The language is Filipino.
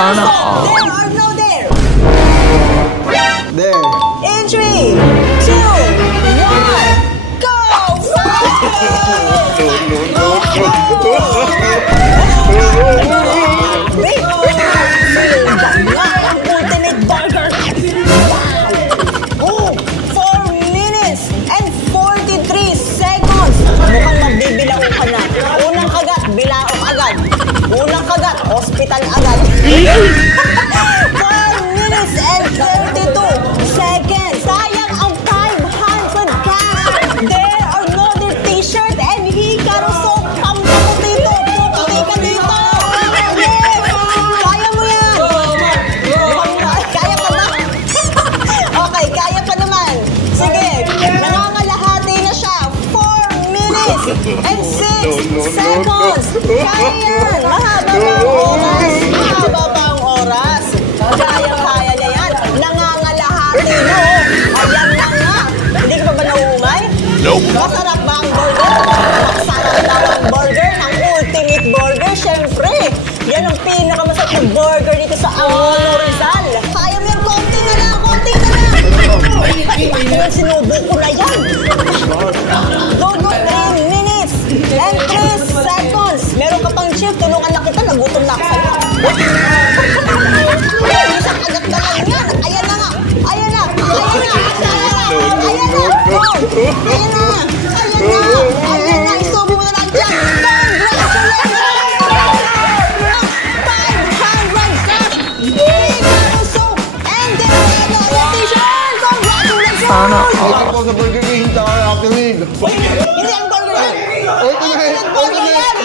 Sana all. There or no there? There. In 3, 2, 1, go! Ultimate burger! Oh, 4 minutes and 43 seconds! Mukhang mabibilang ka na. Unang kagat, bilaok agad. Unang kagat, hospital agad. 4 minutes and 32 seconds! Sayang ang 500 cash! There or no there t-shirt and Hikaru soap! Pampaputi dito! Puputi ka dito! Kaya mo yan! Kaya pa ba? Okay, kaya pa naman. Sige, nangangalahati na siya. 4 minutes and 6 seconds. Kaya yan. Mahaba pa ang oras. Mahaba pa ang oras. Kaya niya yan. Nangangalahati na. Ayan na nga. Hindi ka pa ba nauumay? Nope. Masarap ba ang burger? Masarap daw ang burger ng Ultimate Burger. Siyempre, yan ang pinakamasarap na burger dito sa Angono Rizal. Kaya mo yan, konti na lang, konti na lang. Yan, sinubo ko na yan. Go, 3 minutes and 3 seconds. Meron ka pang chip, tulungan na kita, nagutom na ako sa'yo. Isang agad na lang yan. Ayan na nga, ayan na, ayan na, ayan na, ayan na, go. Ayan na, ayan na, ayan na, isubi mo na lang dyan. Congratulations! 500 cash! Hikaru soap and Delgado t-shirt! Congratulations! Sana all. Ito po sa Burger King. Taka Action League. Hindi ang burger yan! Ito na. Ultimate Burger yan!